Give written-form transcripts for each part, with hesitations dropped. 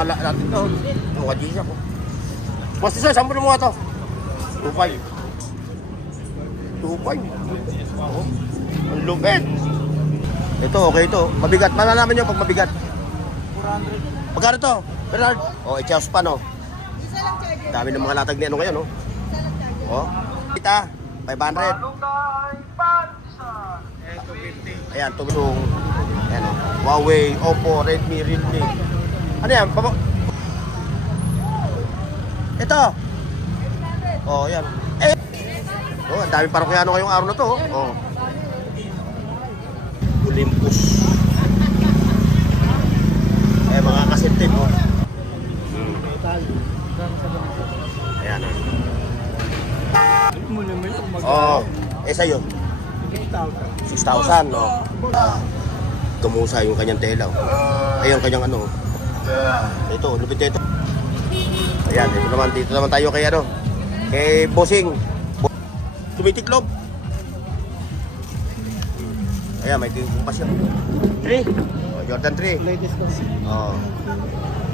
Wala natin to. Ang kadisa ko. Basta sa, saan mo na mga to? 2.5. 2.5. Oh, ang lupit. Ito, okay ito. Mabigat. Malalaman nyo pag mabigat. 400. Magkano to? Bernard? Oh, i-chouse pa, no? Dami ng mga latag ni ano ngayon, no? Oh. Kita, 500. Ayan, tumitong. Ayan, oh. Huawei, Oppo, Redmi, Realme. Ano yan? Ito. Oh, ayan. Eh. Oh, ang dami parokyano ngayong araw na to. Oh. Olympus. Eh, mga kasintip, oh. Ayan, oh. Oh, eh sa'yo? 6,000, no? Tumusa yung kanyang tela, oh. Ayun, kanyang ano. Ito, lupit ito. Ayan, dito naman tayo kay ano. Kay Bossing. Tumitiklop. Ayan, may kumpas yun. 3. Oh, Jordan 3. Latest ko. Oh.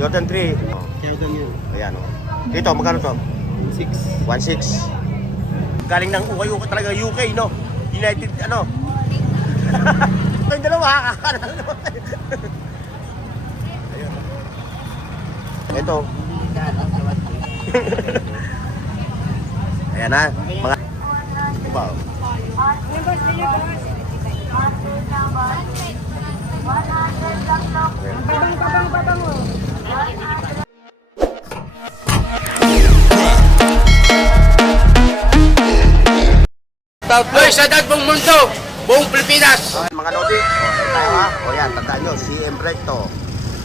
Jordan 3. Oh. Jordan yun. Ayan, oh. Dito, magkano to? 6. 1.6. Galing ng ukay-ukay talaga UK, no? United, ano? Yung dalawa, kakakala naman. Ayun. Ito. Ayan na. Mga... Iba, oh. Hoy, sa buong mundo, buong Pilipinas. Mga Lodi, tayo ha. O yan, tandaan nyo, CM Recto,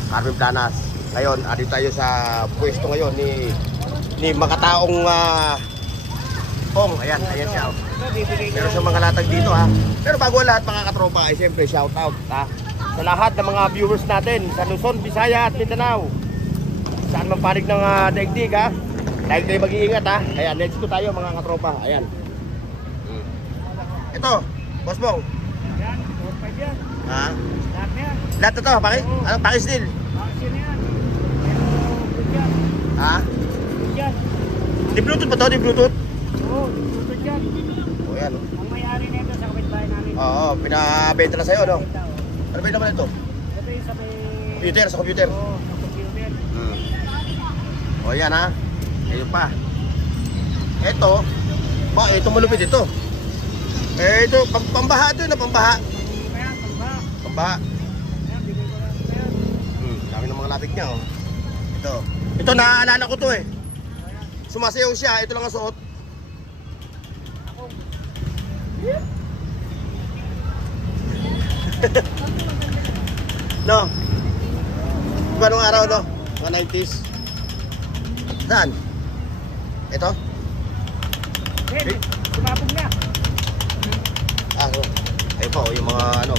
Carmen Planas. Ngayon, adi tayo sa pwesto ngayon ni makataong Pong. Ayan siya. Oh. Meron siyang mga latag dito ha. Pero bago lahat mga katropa, ay siyempre shout out ha. Sa lahat ng mga viewers natin sa Luzon, Visaya at Mindanao. Saan man panig ng daigdig ha. Dahil tayo mag-iingat ha. Ayan, let's go tayo mga katropa. Ayan. Ito, Boss Bong. Yan, 4-5 yan. Ha? Lahat na yan. Lahat ito, anong Pakis Steel? Action na yan. Pero, good yan. Ha? Good yan. Di Bluetooth ba to? Di Bluetooth? Oo, good yan. O yan. Ang may-ari na ito sa kapitbahay namin. Oo, pinabenta na sa'yo, no? Ano ba yung naman ito? Ito yung sa may... Computer, sa computer. Oo, sa computer. O yan ha. Ayun pa. Ito, ito malupit ito. Ito, pambaha ito na pambaha. Kaya, pagba. Pambaha. Ayan, bigay ko lang ito yan. Dami ng mga latik niya, oh. Ito, naaalala ko to eh. Sumasayaw siya, ito lang ang suot. No? Anong araw, no? Mga 90s. Saan? Ito? Hey, sumabog na. Oh. Ayun pa, oh, yung mga ano.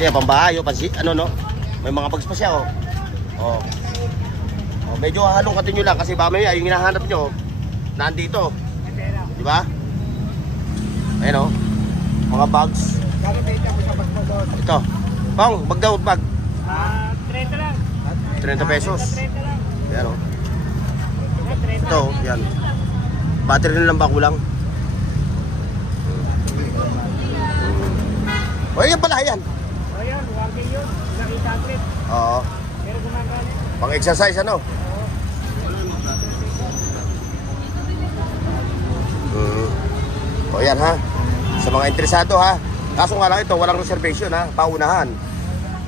Ayan, pambahay, oh, ano, no? May mga bags pa siya, oh. Oh. Oh, medyo halong katin nyo lang kasi mamaya yung hinahanap nyo, nandito. Di ba? Ayan, oh. Mga bags. Bakit na ito sa basmo doon? Ito. Pang, bag daw, bag. 30 lang. 30 pesos. 30 lang. Ayan, oh. 30. Ito, yan. Battery na lang ba kulang? O, yan pala, yan. O yan, walking yun. Nakita trip. Oo. Pero gumagana. Pang exercise, ano? O, yan, ha. Sa mga interesado, ha. Kaso nga lang ito, walang reservation, ha. Paunahan.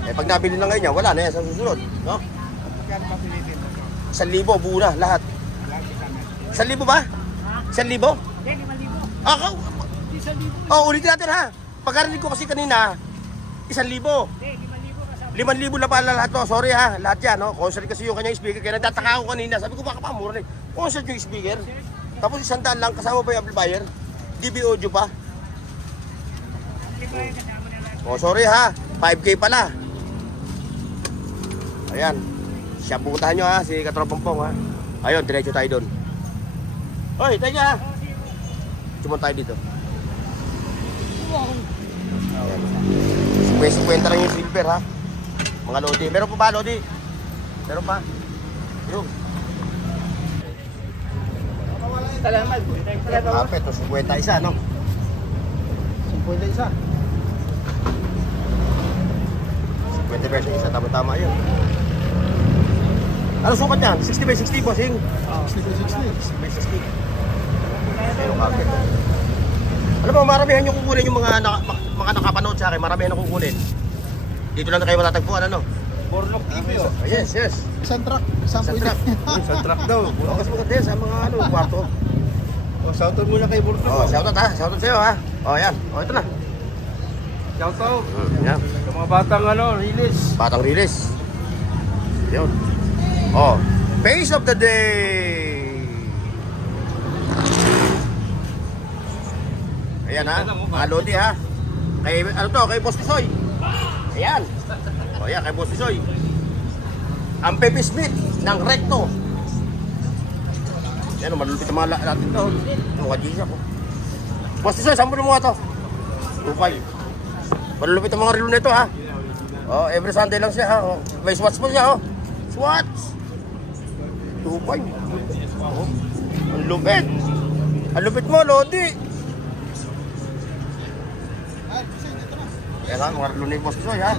Eh, pag nabili na ngayon yan, wala na yan sa susunod. No? Magkano ba Pilipin? 1,000, buo na, lahat. 1,000 ba? 1,000? Hindi, 5,000. Ako? Hindi, 1,000. Oh, ulitin natin, ha. Pagkarinig ko kasi kanina, 1,000. Hindi, 5,000 kasama. 5,000 na pala lahat to. Sorry ha, lahat yan. No? Concert kasi yung kanyang speaker. Kaya nagtataka ako kanina. Sabi ko baka pa mura na eh. Concert yung speaker. Tapos 100 lang. Kasama pa yung amplifier. DB audio pa. Hindi ba yung kasama na lahat? Oh, sorry ha. 5K pala. Ayan. Siya pupuntahan nyo ha. Si Katropang Pong ha. Ayun, diretso tayo doon. Hoy, tayo ha. Tumon tayo dito. Ayan. 50 lang yung silver ha. Mga Lodi. Meron pa ba Lodi? Meron pa? Yun. Salamat. Kapit, 50 isa, no? 50 isa. 50 version isa, tama-tama yun. Ano sukat niyan? 60 by 60, bossing? 60 by 60. 60 by 60. Ayun, kapit. Alam mo, maramihan yung kukunin yung mga nakapanood sa akin. Maramihan yung kukunin. Dito lang na kayo matatagpuan, ano? Bornok TV oh. Yes, yes. Isang truck. Isang truck. Isang truck daw. Bukas maganda yan sa mga ano, kwarto. Oh, shoutout muna kay Bornok. Oh, shoutout ha. Shoutout sa'yo ha. Oh, yan. Oh, ito na. Shoutout. Yan. Sa mga batang release. Batang release. Yun. Oh, face of the day. Ayan ha. Mga lodi ha. Kay, ano to? Kay Boss Tisoy. Ayan. O yan, kay Boss Tisoy. Ang Pepe Smith ng Recto. Yan, malulupit ang mga natin to. Ang wadisa ko. Boss Tisoy, saan mo na mga to? 2.5. Malulupit ang mga relo nito ha. Oh, every Sunday lang siya ha. Oh, may swatch po siya oh. Swatch. 2.5. Oh, ang lupit. Ang lupit mo, Lodi. Yan ha, mga relo ni Boss Tisoy ha.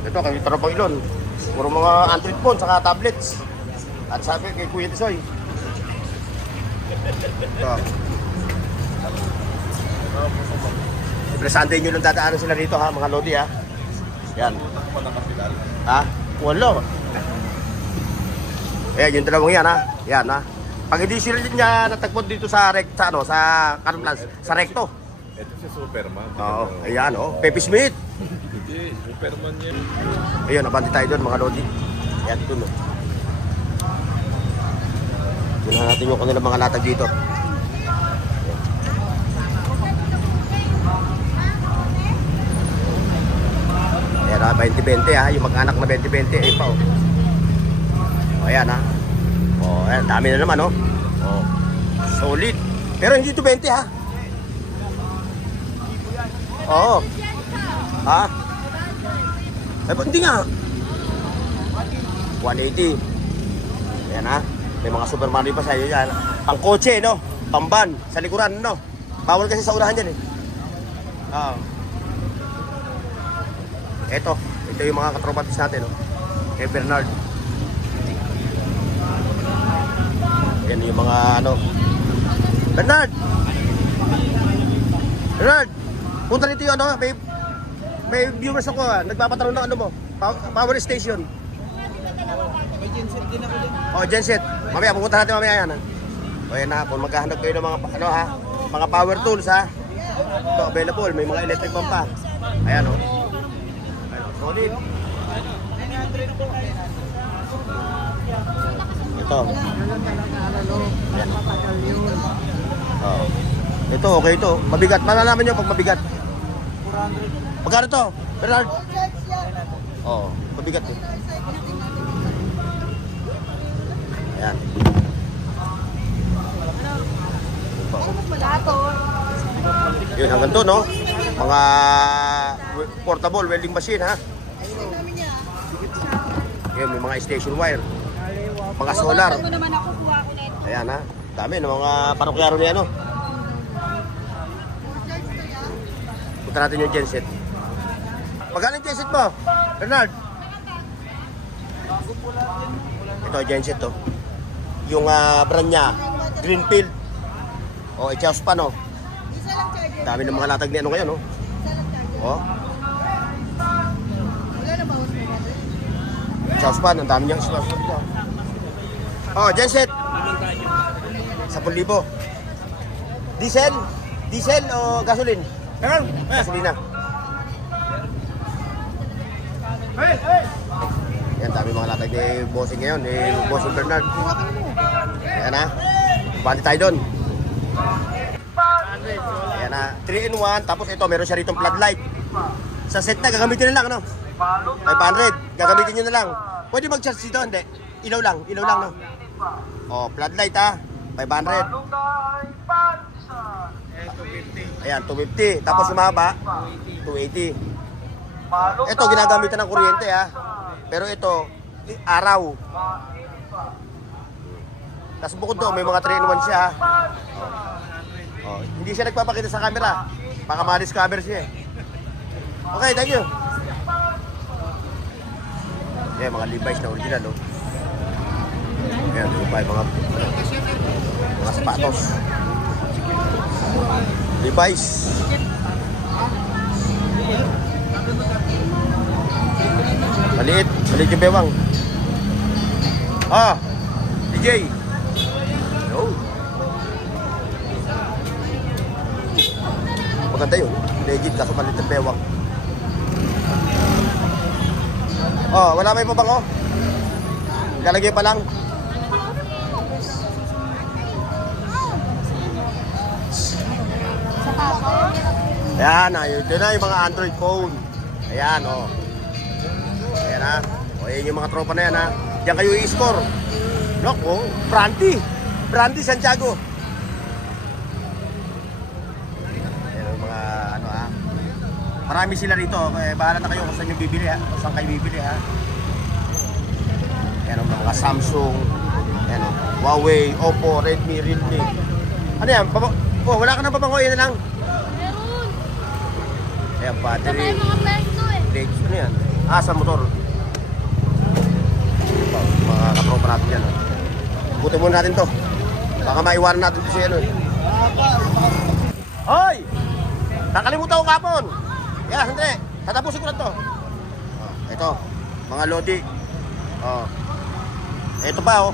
Ito kay Tarapang Ilon. Puro mga Android phone saka tablets. At sabi kay Kuya Tisoy. Ito. Every Sunday nyo lang dadaanan sila dito ha, mga lodi ha. Yan. Ha? Wala. Yung dalawang yan ha. Yan ha. Pag hindi sila niya natagpon dito sa Carmlans, sa Recto. Ito si Superman. Oo, ayan oh. Pepe Smith. Hindi, Superman yan. Ayun, abante tayo doon mga lodi. Ayan, doon oh. Tignan natin yung kanilang mga latag dito. Ayan ha, 20-20 ha. Yung mag-anak na 20-20, ay pa oh. Ayan ha. Oh, ayan, dami na naman oh. Oh, solid. Pero hindi to 20 ha. Oo. Ha? Eh, ba't hindi nga? 180. Ayan ha. May mga Super Mario pa sa iyo yan. Pang kotse, no? Pamban. Sa likuran, no? Bawal kasi sa unahan dyan, eh. Oo. Ito. Ito yung mga katropatis natin, no? Kay Bernard. Yan yung mga, ano. Bernard! Bernard! Punta dito yung, ano, may viewers ako, nagpapatanong ng ano mo. Power station. May genset din ako din. Oh, genset. Mamaya, pupunta natin mamaya yan ha. O yan ha, kung maghahanap kayo ng mga, ano ha, mga power tools ha. Ito, available. May mga electric pump pa. Ayan o. Ayan, solid. Ito. Ayan. Oh. Ito, okay ito. Mabigat. Malalaman nyo pag mabigat. 400. Magkano to, Bernard? Oo, mabigat eh. Ayan. Yun, hanggang doon, no? Mga portable welding machine, ha? Yun, may mga station wire. Mga solar. Ayan, ha? Dami, no? Mga parokyaro niya, no? Punta natin yung genset. Magkano yung genset mo, Bernard? Ito, genset, to. Yung brand niya, Greenfield. O, i-charge pa, no? Dami ng mga latag ni ano ngayon, no? O. Charge pa, ang dami niyang islas dito. O, genset. 10,000. Diesel? Diesel o gasoline? Gasolina. Yan, dami mga latag ni Bossing ngayon, ni Bossing Bernard. Ayan ha. Bali tayo doon. Ayan ha. 3-in-1. Tapos ito, meron siya rito floodlight. Sa set na, gagamitin na lang, ano? 500. Gagamitin nyo na lang. Pwede mag-charge dito, hindi. Ilaw lang, no? O, floodlight ha. 500. Ayan, 250. Tapos sumaba, 280. Ito, ginagamitan ng kuryente ha. Pero ito araw. Tapos bukod doon, may mga 3-in-1 siya. Hindi siya nagpapakita sa camera. Baka ma-discover siya eh. Okay, thank you. Yan, mga Levi's na original, no? Yan, mga sapatos. Levi's. Maliit yung bewang. DJ. Yo. Maganda yun. Legit kaso maliit yung bewang. Wala may pabango. Lalagay pa lang. Ayan, ito na yung mga Android phone. Ayan, Ayan ha. Ayan yung mga tropa na yan ha. Diyan kayo i-score. Look, Brandy Santiago. Ayan yung mga marami sila rito. Bahala na kayo kung saan yung bibili ha. Kung saan kayo bibili ha. Ayan yung mga Samsung. Ayan Huawei, Oppo, Redmi, Realme. Ano yan? Wala ka na pabango. Yan na lang. Ayan, battery. Legs, ano yan? Sa motor. Mga katropa natin yan. Butin muna natin to. Baka maiwanan natin to siya. Hoy! Nakalimutan ko kapon. Hindi. Tatapusin ko na to. Ito. Mga Lodi. Ito pa,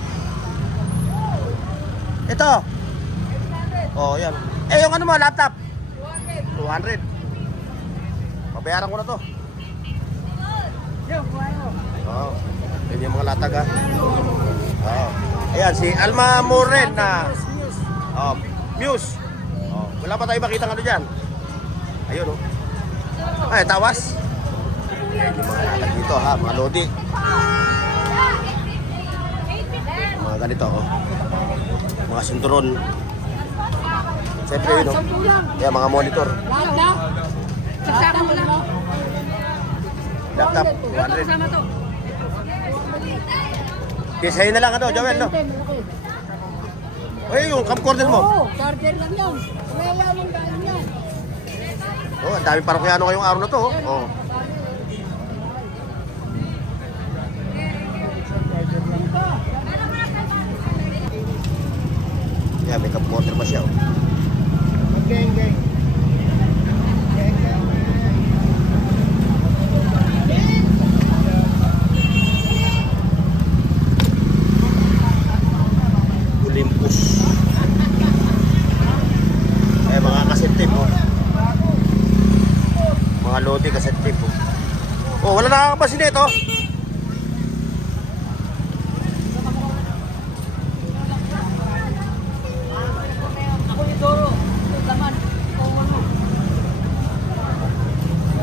Ito. Yan. Yung ano mo, laptop? 200. Bayaran ko na to. Yan yung mga latag ha. Ayan, si Alma Moren na Muse. Wala pa tayo makita ano dyan. Ayun tawas. Ayan yung mga latag dito ha, mga Lodi. Mga ganito mga sinturon. Siyempre yun Ayan, mga monitor. Saksaka mo lang. Laptop, 200. Kisahin na lang Joel, no? Yung camcorder mo. Charger lang yan. Wala lang galing yan. Ang dami parokyano ngayong araw na to, Yan, may camcorder pa siya, Geng. Olympus. Mga cassette tape, Mga Lodi cassette tape, wala nakakapasin ito.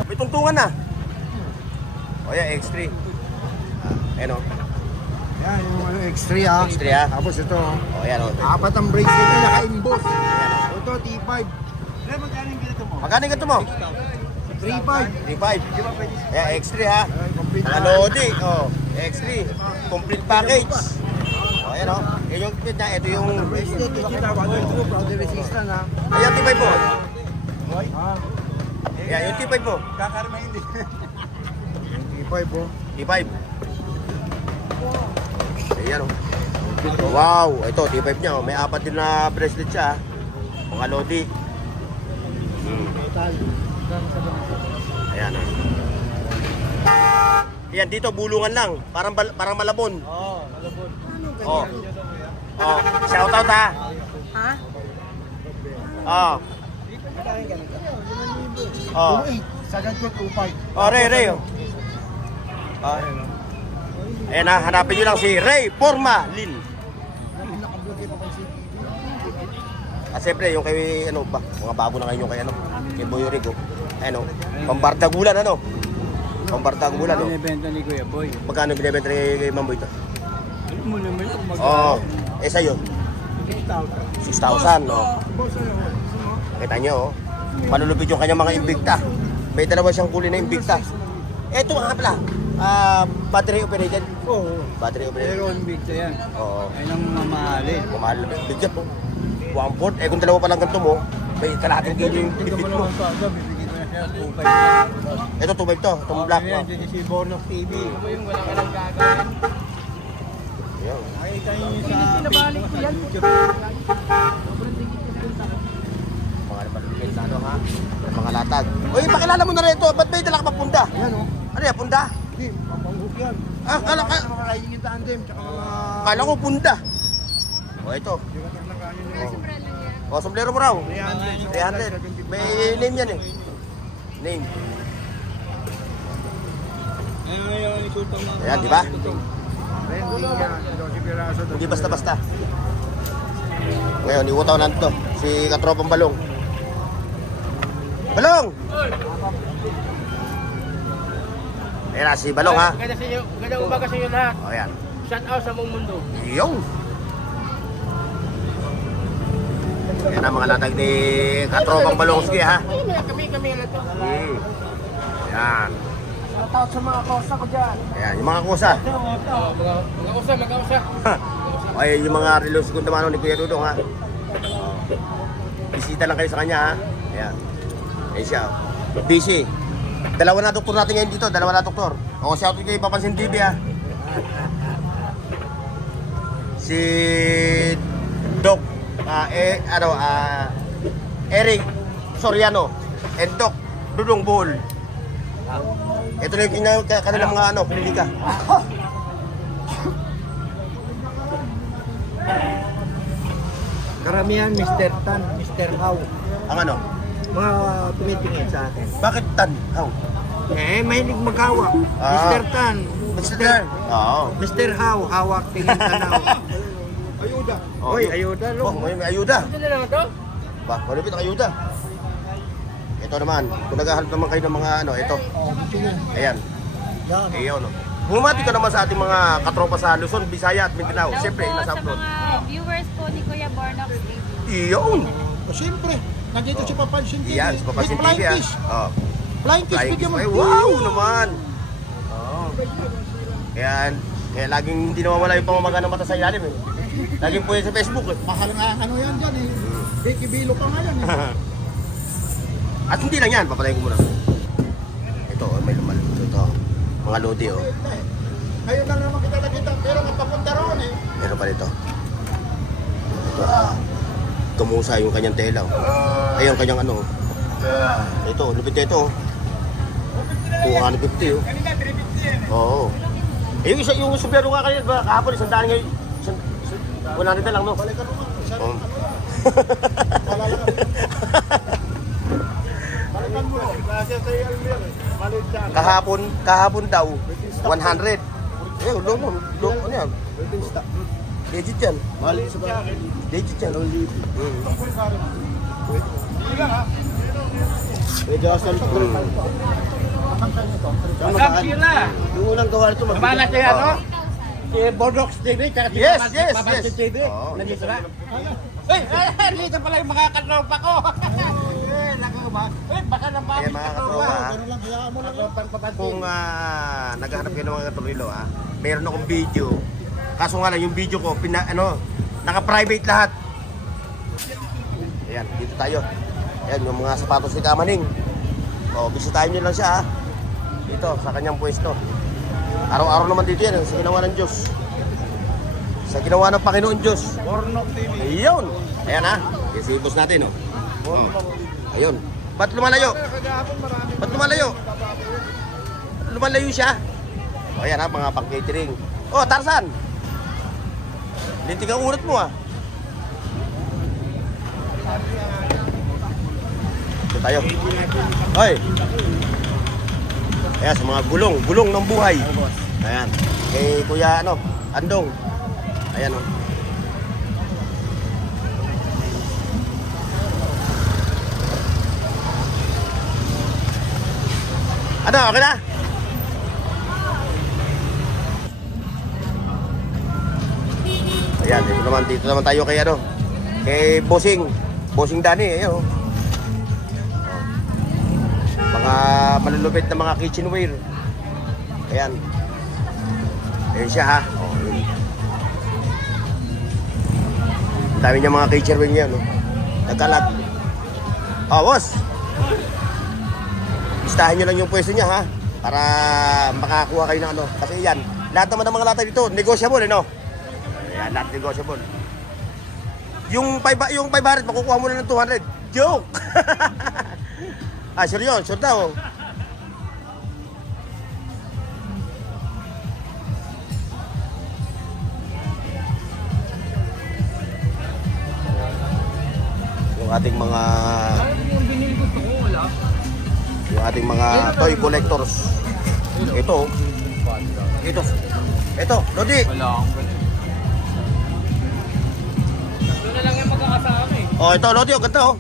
May tungtungan na. X3. Ayan Yan, yung X3 X3 ha. Tapos ito, Ayan apat ang bracelet na naka-emboss. Ayan Ito, T5. Magkano yung ganito mo? 3.5. 3.5. Ayan, X3 ha. Complete Mga Lodi. X3. Complete package. Ayan Yan yung kit na. Ito yung... bracelet. Ito, brother resistant ha. Ayan, T5 mo. Ayan, yung T5 mo. T5 po. T5. Ayan Wow, ito T5 niya. May apat din na bracelet siya. Mga Lodi. Ayan Ayan, dito bulungan lang. Parang malabon. Malabon. Shoutout ha. Sagad ko 2.5. Ray. Ayan hanapin nyo lang si Ray Forma Lin. Siyempre, yung kay, mga bago na kayo kay, kay Boy Rigo. Pambardagulan, Pambardagulan, Binibenta ni Kuya Boy. Magkano binibenta kay Mamboy ito? Ano mo naman yung Sa'yo? 6,000, Kita nyo, Malulupit yung kanyang mga Invicta. May dalawa siyang kulay na Invicta. Ito nga pala, Battery operated. Oo. Battery operated. Pero ang big to yan. Oo. Ayun ang mamahalin. Mahal na bigyan mo. 1/4. Eh kung dalawa pa lang ganito mo, may kalahating kilo yung Tingnan bibit mo mo. naman sa aga, bibigyan ko na siya 2.5. Ito 2.5 to. Itong black mo. Ayan, dyan si Bornok TV. Yung wala ka nang gagawin. Ayan. Nakita niyo sa Facebook, sa YouTube. Mga malulupit na ano ha. Mga latag. Uy, pakilala mo na rin ito. Ba't may dala ka pa punda? Ayan o. Ano yan, punda? Hindi, papanghuk yan. Ah, kala ka. Mga riding in tandem, tsaka mga... Kala ko punda. O ito. O, sombrero mo raw. 300. May name yan eh. Name. Ayan, isultang mga... Ayan, di ba? Branding yan. 12 piraso. Hindi basta-basta. Ngayon, iwutaw na ito. Si Katropang Balong. Balong! Ayan na, si Balong ha. Ganda umaga sa iyo lahat. O, ayan. Shout out sa buong mundo. Yung! Ayan na mga latag ni Katropang Balongski ha. Ayun na, kami na to. Ayan. Shout out sa mga kosa ko dyan. Ayan, yung mga kusa. Mag-ausa. Ay, yung mga relos kung tamano ni Kuya Dudong ha. Bisita lang kayo sa kanya ha. Ayan. Ayan siya. Busy. Dalawa na doktor natin ngayon dito. Dalawa na doktor. O, shout out kayo Papansin TV ha. Si Doc Eric Soriano and Doc Dudong Bull. Ito na yung kanilang mga klinika. Karamihan, Mr. Tan, Mr. How. Ang ano? Mga tumitingin sa atin. Bakit tan? How? Eh, mahilig maghawa. Ah. Mr. Tan. Mr. Oo. Mr. How, hawak, tingin tanaw. Oh, Oy, ayuda, Oh, lo. may ayuda. Ito na lang ito. Ba, malupit ang ayuda. Ito naman, kung naghahanap naman kayo ng mga ano, ito. Ayan. Yan. Iyon. No? Bumati ka naman sa ating mga katropa sa Luzon, Bisaya at Mindanao. Hello Siyempre, po nasa sa abroad. mga viewers po ni Kuya Bornox TV. Iyon. Siyempre, nandito si Papansin TV. Iyan, sa Papasin With TV ah. Fish. Oh. Flying Fish, Flying bigyan mo. Kiss. Ay, wow naman. Oh. Ayan. Kaya laging hindi nawawala yung pamamaga ng mata sa ilalim eh. Laging po yan sa Facebook eh. Mahal nga, ano yan dyan eh. Becky Bilo pa nga yan eh. At hindi lang yan, papatayin ko muna. Ito, may lumal. Ito, mga lodi oh. Ngayon lang naman kita nakita, pero mapapunta roon eh. Meron pa dito. Ito. Kumusa yung kanyang tela. Oh. Ay, yung kanyang ano. Oh. Ito, lupit na ito. Oh. 250 oh. Oo. Eh, yung isa, yung subyero nga kayo, ba, kahapon, 100 ngayon. 100 na lang, no? Balik ka naman. Oh. Balikan mo. Kasi sa Almir eh. Balik siya. Kahapon daw, 100. Eh, ano yan? Legit yan. Balik sa akin. Legit yan. Hindi lang ha. Medyo asal ko. Welcome sila. Yung unang gawa nito, Kamala siya, ano? Si Bordox TV, tsaka si Yes, Papansin- yes, Papansin yes. TV. Oo. Nandito na. Dito pala yung mga katropa ko. Baka nang Kaya mga katropa, Ganun lang, hayaan mo lang. kung naghahanap kayo ng mga katrolilo, meron akong video. Kaso nga lang, yung video ko, naka-private lahat. Ayan, dito tayo. Ayan, yung mga sapatos ni Kamaning. O, bisitahin nyo lang siya, dito, sa kanyang pwesto. Araw-araw naman dito yan, sa ginawa ng Diyos. Sa ginawa ng Panginoon Diyos. Bornok TV. Ayun! Ayan ha, isipos natin, oh. Ayun. Ba't lumalayo? Ba't lumalayo? Lumalayo siya. O, ayan ha, mga pang-catering. Oh, Tarzan! Lintik ang urat mo, Ito tayo. Hoy! Ayan, sa mga gulong ng buhay. Ayan. Kay Kuya, Andong. Ayan, oh. Ano, okay na? Ayan, dito naman tayo kay kay Bossing Danny, ayun. Oh. Mga malulupit na mga kitchenware. Ayan. Ayan siya ha. Oh, yun. Dami niya mga catcher wing yan. No? Nagkalat. Oh, boss. Listahan nyo lang yung pwesto niya ha. Para makakuha kayo ng ano. Kasi yan, lahat naman ng mga lata dito, negotiable, no? Ayan, lahat negotiable. Yung 500, makukuha mo na ng 200. Joke! Ah, sure yun, sure daw. Yung ating mga toy collectors. Ito. Lodi. Doon na lang yung magkakasama eh. Oh, ito Lodi, ganda oh.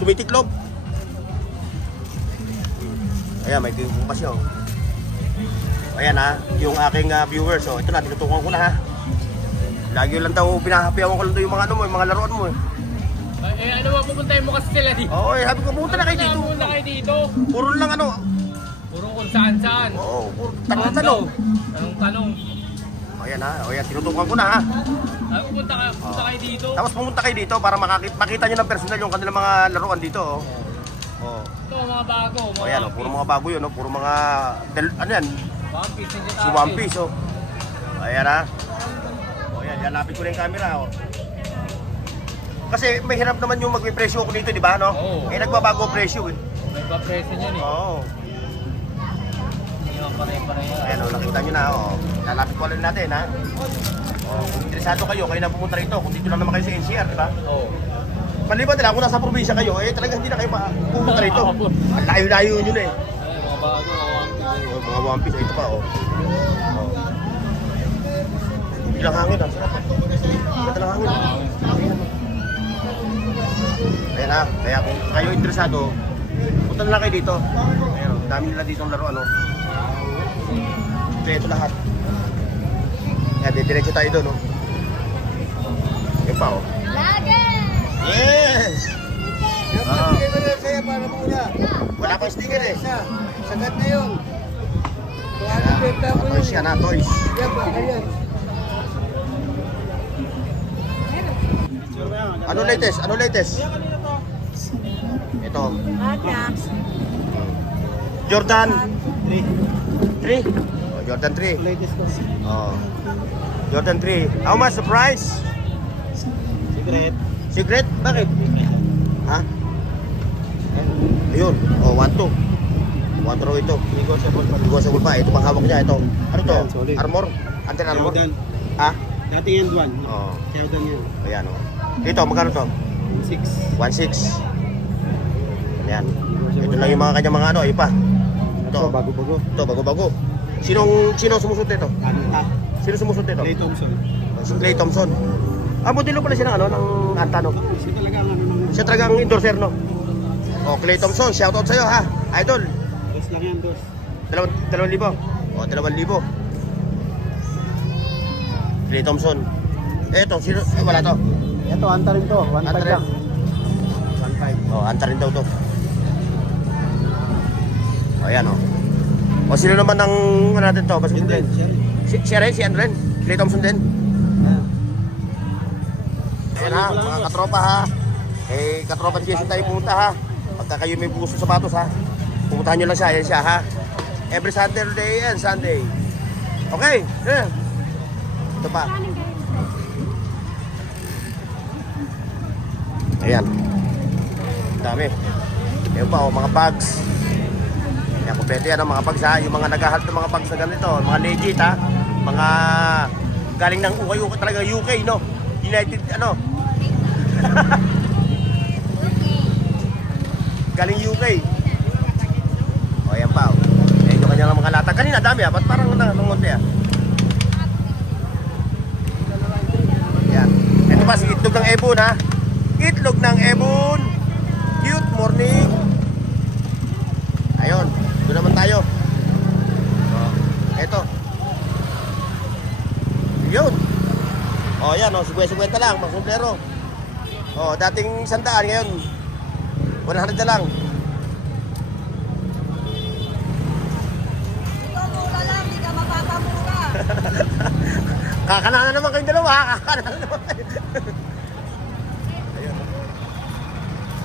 Tumitiklop. Ayan, may bukas yun. Ayan ha, yung aking viewers. Oh, ito na, tinutukan ko na ha. Lagi lang daw, pinahapiawan ko lang daw yung mga ano mo, yung mga laruan mo eh. Ano ba, pupuntahin mo kasi sila dito? Oo, sabi ko, pumunta na kayo dito. Pupunta kayo dito. Puro lang ano. Puro kung saan-saan. Oo, puro tanong-tanong. Tanong-tanong. Ayan ha, ayan, tinutukan ko na ha. Punta kayo dito. Tapos pumunta kayo dito para makita nyo ng personal yung kanilang mga laruan dito. Oh. Ito, mga bago. Oh, ayan, puro mga bago yun, puro mga, ano yan, One Piece. si One Piece. Ayan ha. Oh, ayan, lapit ko na yung camera. Kasi may hirap naman yung magpipresyo ako dito, di ba? No? Oo. Nagbabago presyo eh. May pa-presyo niyan eh. Oo. Hindi naman pare-pareho. Ayan o, nakita nyo na. Lalapit ko lang natin ha. Kung interesado kayo na pumunta rito. Kung dito lang naman kayo sa NCR, di ba? Oo. Maliban nila, kung nasa probinsya kayo, talaga hindi na kayo pumunta rito. Ang layo-layo nyo na eh. Ay, mga bago, Mga One Piece, ito pa Bilang hangin ha, sarap Ganda ng hangin. Ayan ha, kaya kung kayo interesado, punta na lang kayo dito. Ayan, dami nila dito ang laro, ano. Ito lahat. Ayan, diretso tayo doon, no. Yun pa, Yes! Bigay ko na sa'yo para muna. Wala pang sticker eh. Sagat na yun. Kung ano benta mo Toys yan ha, toys. Yan ba, ganyan. Ano latest? Ito. Jordan 3. Oh, Jordan 3. Latest ko. Oh. Jordan 3. How much the price? Secret? Bakit? Ha? Ayun. Oh, 1-2. 1 raw ito. Negotiable pa. Ito pang hawak niya. Ito. Ano to? Solid. Armor? Anten armor? Jordan. Ha? Dati yan 1. Oh. Jordan yan. Ayan oh. Ito, magkano to? 6. 1.6. Ayan. Ito lang yung mga kanyang mga ano. Ayun pa. Ito. Bago-bago. Ito, bago-bago. Sino sumusunod ito? Anta. Sino sumusunod ito? Clay Thompson. Si Clay Thompson. Modelo pala siya ng ano, ng Anta, no? Siya talaga ang ano ng... Siya talagang endorser, no? Oh, Clay Thompson, shoutout sa'yo, ha? Idol. Dos lang yan, dos. 2,000. Oh, 2,000. Clay Thompson. Eto, sino? Wala to. Ito, anta rin to. 1.5 Anta rin. lang. 1.5. Oh, Anta rin daw to. Oh, ayan, oh. O, sino naman ang ano natin to? Basta din. Siya rin, si Andren. Clay Thompson din. Ayan ha, mga katropa ha. Katropa ni Jason tayo pumunta ha. Pagka kayo may gusto sapatos ha, pumuntahan nyo lang siya, ayan siya ha. Every Saturday and Sunday. Okay, ito pa. Ayan. Dami. Ayan pa mga bags. Ayan, kompleto yan ang mga bags ha. Yung mga naghahalap ng mga bags na ganito, mga legit ha. Mga galing ng UK talaga UK, no? United, ano? Galing UK. O, ayan pa. Ayan yung kanyang mga lata. Kanina, dami ha. Ba't parang nangunti ha? Ayan. Ito pa, si itlog ng ebon ha. Itlog ng ebon. Cute morning. Ayun. Doon naman tayo. Ito. Yun. Oh, yan, oh, 50 lang, mga sombrero. Oh, dating 100 ngayon. 100 na lang. Ito mura lang, hindi ka mapapamura. Kakana na naman kayong dalawa. Kakana na naman kayo. Ayun.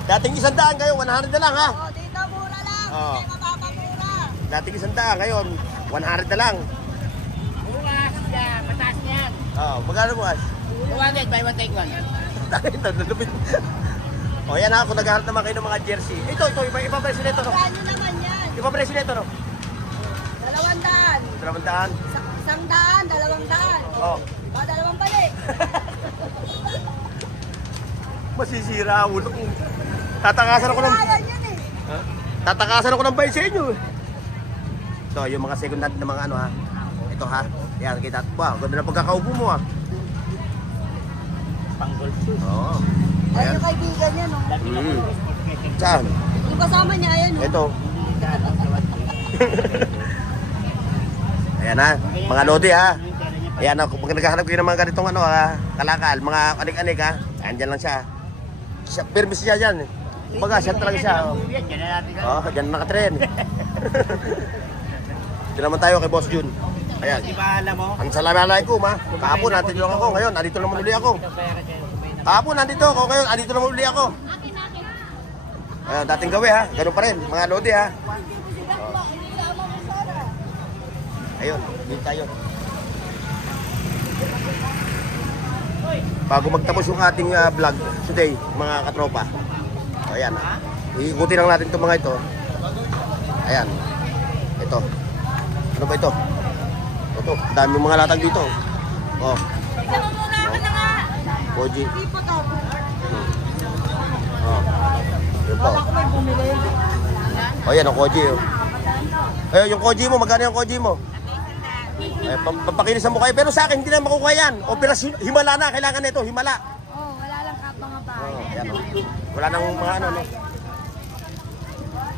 Dating 100 kayo, 100 na lang ha. Oh, dito mura lang. Oo. Hindi mapapamura. Dating 100 ngayon, 100 na lang. Bukas, yan. Mataas yan. Magkano bukas? 200, buy one, take one. Ito, lulupit. O yan ha, kung naghahanap naman kayo ng mga jersey. Ito, iba presyo nito no? Ano naman yan? Iba presyo nito no? 200. 200. 100, 200. Oh. Dalawang balik. Masisira ulo ko. Tatakasan ako ng Kaya yan eh. Tatakasan ako ng bayan sa inyo. Ito, yung mga second hand na mga ano ha. Ito ha. Yan, kita. Wow, ganda na pagkakaupo mo ha. Panggol. Oo. Ayun Ayan. yung kaibigan niya, no? Saan? Yung kasama niya, ayan, no? Ito. Ayan ha. Mga lodi ha. Ayan ha. Kung naghahanap kayo ng mga ganitong ano ha. Kalakal. Mga anik-anik ha. Ayan dyan lang siya. Permis siya dyan. Kumbaga, siya talaga siya. Yan, dyan na natin. Dyan na nakatren. Dito naman tayo kay Boss Jun. Ayan. Di ba alam mo? Ang salamalaikum ha. Kahapon nandito lang ako. Ngayon, andito naman uli ako. Kahapon nandito ako. Ngayon, andito naman uli ako. Ayan, dating gawi ha. Ganun pa rin. Mga lodi ha. Ayun, dito tayo. Bago magtapos yung ating vlog today, mga katropa. O, ayan ha. Iikutin lang natin itong mga ito. Ayan. Ito. Ano ba ito? Ito. Dami mga latag dito. Oh. Koji. Oh. Yun po. Wala ko may bumili. O yan ang koji. Oh. Eh, yung koji mo, magkano yung koji mo? Eh, papakinisan mo kayo. Pero sa akin, hindi na makukuha yan. Operasyon, himala na. Kailangan nito, himala. Oh, wala lang ka mga bahay. Oh, yan, oh. Wala nang mga ano, no?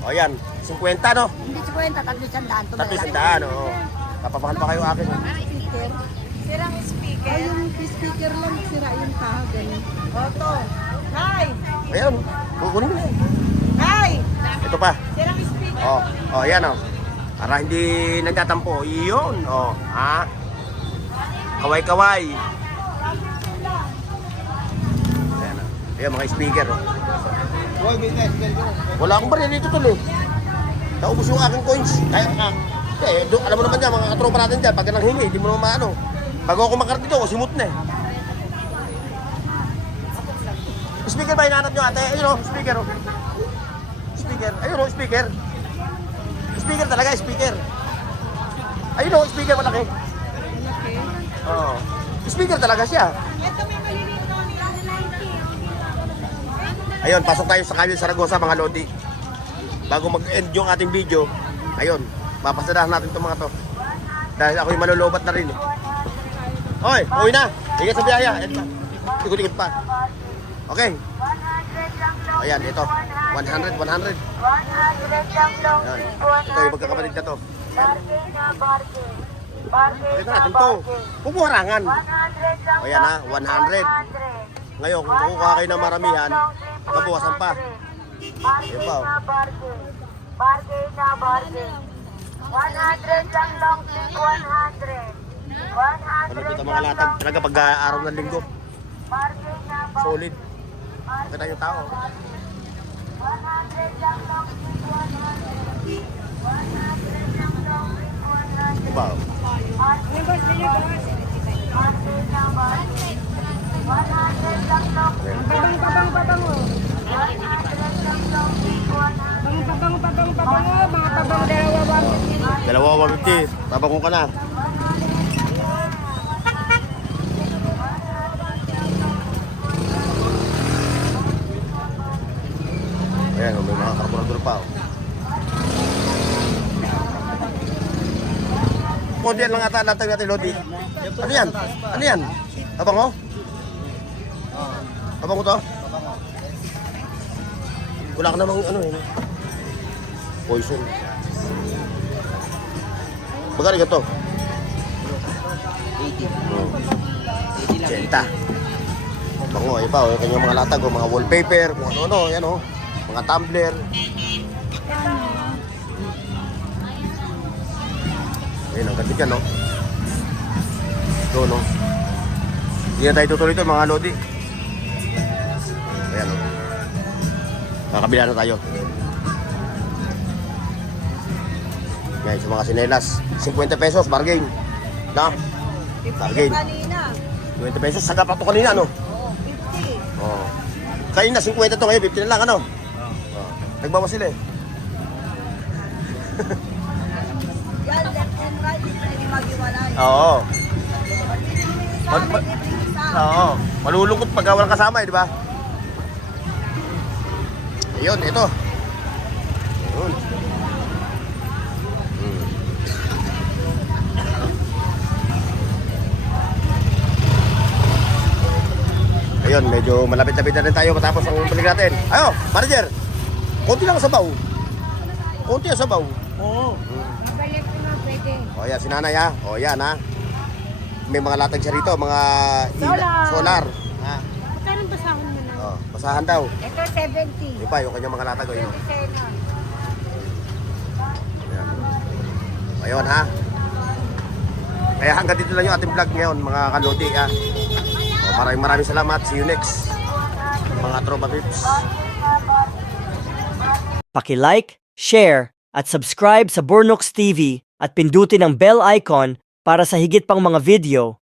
O yan, 50, no? Hindi 50, 300. 300, oh. Papapakal pa kayo akin. Oh. Speaker. Sirang speaker. Ay, yung speaker lang, sira yung taha, ganun. Oto. Hi! Ayun, kukunin mo yan. Hi! Ito pa. Sirang speaker. Oh, yan, oh. Para hindi nagtatampo. Iyon, oh. Ha? Kaway-kaway. Ayan, oh. Ayan, mga speaker, oh. Wala akong baril dito tuloy. Naubos yung aking coins. Kaya alam mo naman yan, mga katropa natin dyan, pag nang hingi, hindi mo naman maano. Bago ako makarating dito, simut na eh. Speaker ba hinahanap nyo ate? Ayun o, speaker o. Speaker, ayun o, speaker. Speaker talaga, speaker. Ayun o, speaker malaki. Malaki. Oo. Speaker talaga siya. Ito may maliliit na Ayun, pasok tayo sa Calle Zaragoza mga lodi. Bago mag-end yung ating video, ayun, mapasadahan natin itong mga to. Dahil ako'y malulobat na rin eh. Hoy, uwi na. Ingat sa biyaya. Ayan pa. Ikot-ikot pa. Okay. Ayan, ito. 100, 100. Ayan. Ito yung magkakapatid na to. Pakita natin to. Huwag mo harangan. Ayan ha, 100. Ngayon, kung kukuha kayo ng maramihan, mabukasan pa. Ayan pa. Bargain na bargain. 100 lang long sleeve, 100. 100 Malapit ang mga latag. Talaga pag araw ng linggo. bargain na bargain. Solid. Kita yung tao. 100 lang long sleeve, 100. 100 lang long sleeve, 100. Diba? Bargain na bargain. 100 lang long sleeve, 100. 100 lang long sleeve, 100. Mga tabang Dalawa 150. Tabakong ka na. Ayan, may mga karburador pa. Oh. Konti yan lang ata latag natin, Lodi. Ano yan? Ano yan? Tabango? Tabango to? Wala ka namang ano eh. Poison. Magkano ka to? 80. 80. Bango, iba. Yung kanyang mga latag, mga wallpaper, kung ano-ano, yan o. Mga tumbler. Ayun, ang ganda dyan, no? Ito, no? Hindi na tayo tutuloy ito, mga lodi. Ayan, no? Kakabila na tayo. Ngayon, sa mga sinelas, 50 pesos, bargain. Na? Bargain. Kanina. 20 pesos, sagap pa ito kanina, no? Oo, 50. Oo. Kanina, 50 ito, ngayon, 50 na lang, ano? Oo. Nagbawas sila eh. Yan, left and right, hindi maghiwalay. Oo. Sa amin, libre isa. Oo. Malulungkot pag walang kasama eh, di ba? Ayun, ito. Ayun. Ayun, medyo malapit-lapit na rin tayo matapos ang balik natin. Ayo, manager. Konti lang ang sabaw. Konti ang sabaw. Oo. Mabalik ko na pwede. O yan, si nanay ha. O yan ha. May mga latag siya rito, mga solar. Ha? Magkano basahon mo na? O, basahan daw. Ito 70. Di pa, yung kanyang mga latag. O, yun. Ayan. Ayun ha. Kaya hanggang dito lang yung ating vlog ngayon, mga kalodi ha. O, maraming salamat. See you next. Mga tropa pips. Paki-like, share, at subscribe sa Bornox TV at pindutin ang bell icon para sa higit pang mga video.